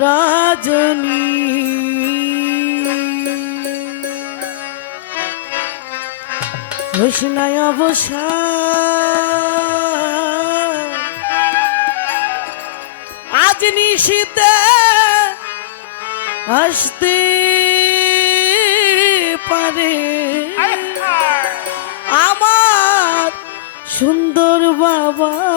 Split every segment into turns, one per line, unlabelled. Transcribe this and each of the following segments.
রাজনী। রোশনায় অবসান। আজ নিশীতে আসতে পারে। হ্যাঁ। আমার সুন্দর বাবা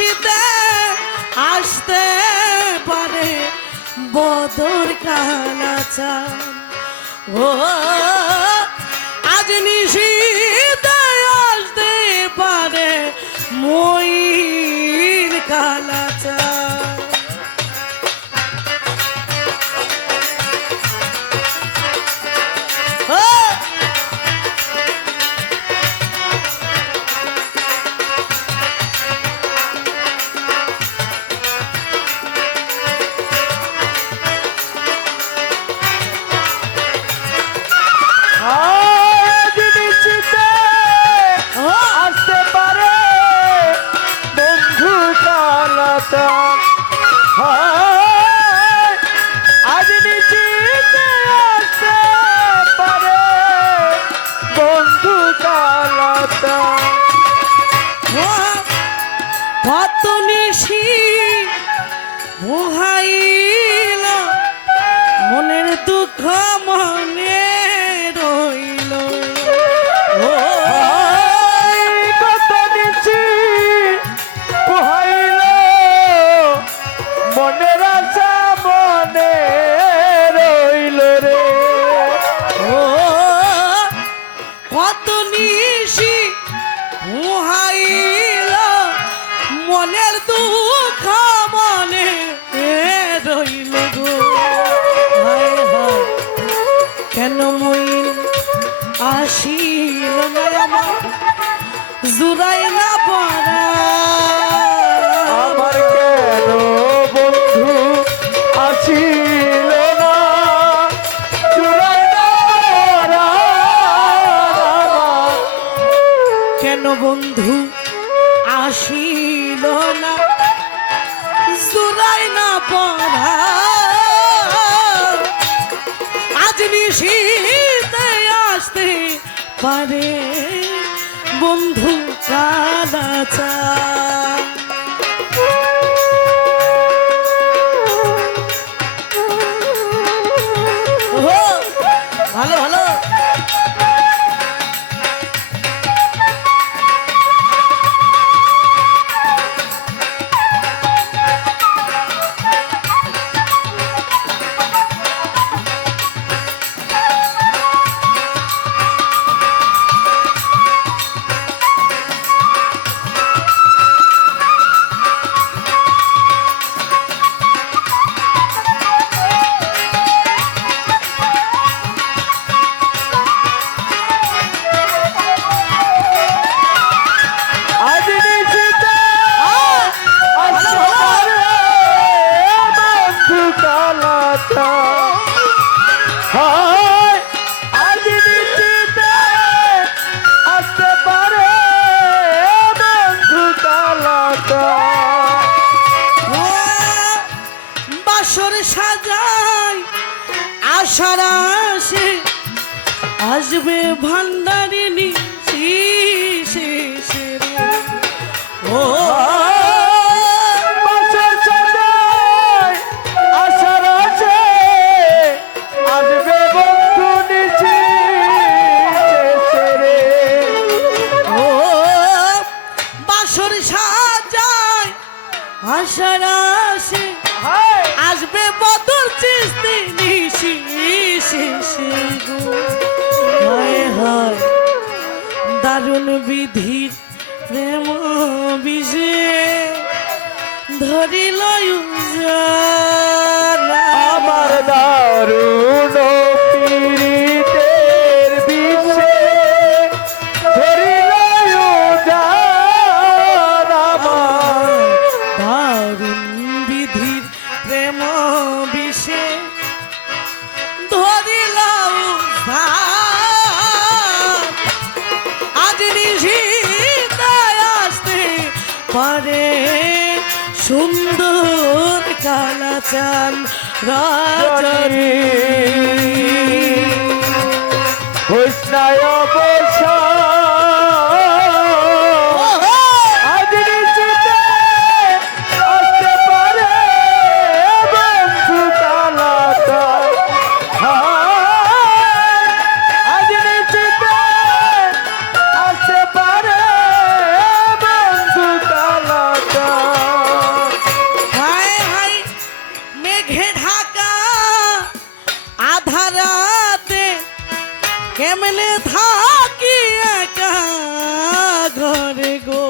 খুশিতে আসতে পারে
বদর কালাচা ও আজ নিশিতে আসতে পারে মই নিশি মুহাইল মনের দুঃখ মনে রইল গো। হায় হায়, কেন মই আসিল না আমার? জুড়াই না পড়া নিশিতে আসতে পারে বন্ধু কাদা চা আশার আসে আসবে
বদল চিস্তি নিশি হয় হয়
দারুণ বিধির প্রেম বিষে ধরিল
আমার দারুণ
বিধির প্রেম বিষে ধরিল। আজ আসতে পারে সুন্দর কালাচান রাজনী কেমনে থাকি একা ঘরে গো?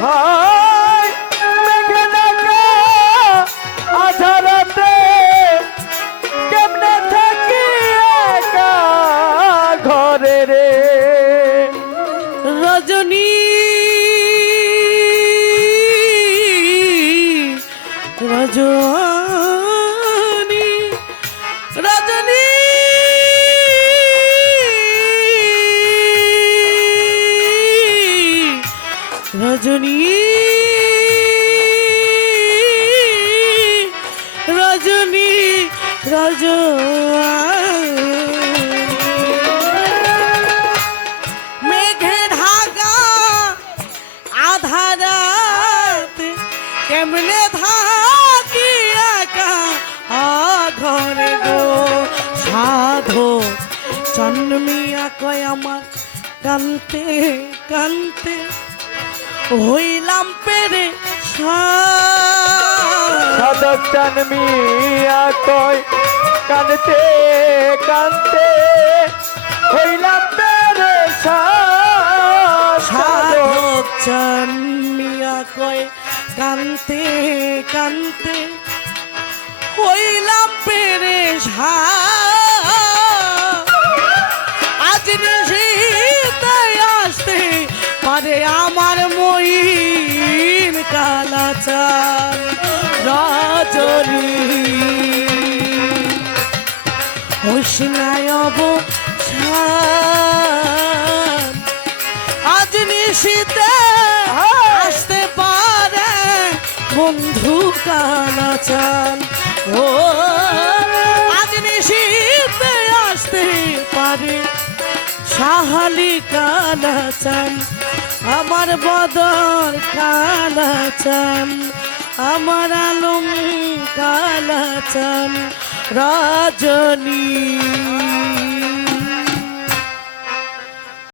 হায়
রজনী রজনী রজনী। মেঘে ঢাকা আধারাত, কেমনে থাকি একা ঘরে গো? সাধো জন্মিয়া কয় আমার, কান্তে কান্তে। হইলাম পেরে
সাধক চান মিয়া কয় কানতে কানতে হইলাম সাধক
সাধক জন্মিয়া কয় কান্তে কান্তে হইলাম পেরে আজ হোসনায়ব আজ নিশিতে আসতে পারে বন্ধু কানাচান ও আজ নিশিতে আসতে পারে সাহালি কানাচান আমার বদর কানাচান আমার আলম কালাচান রজনী।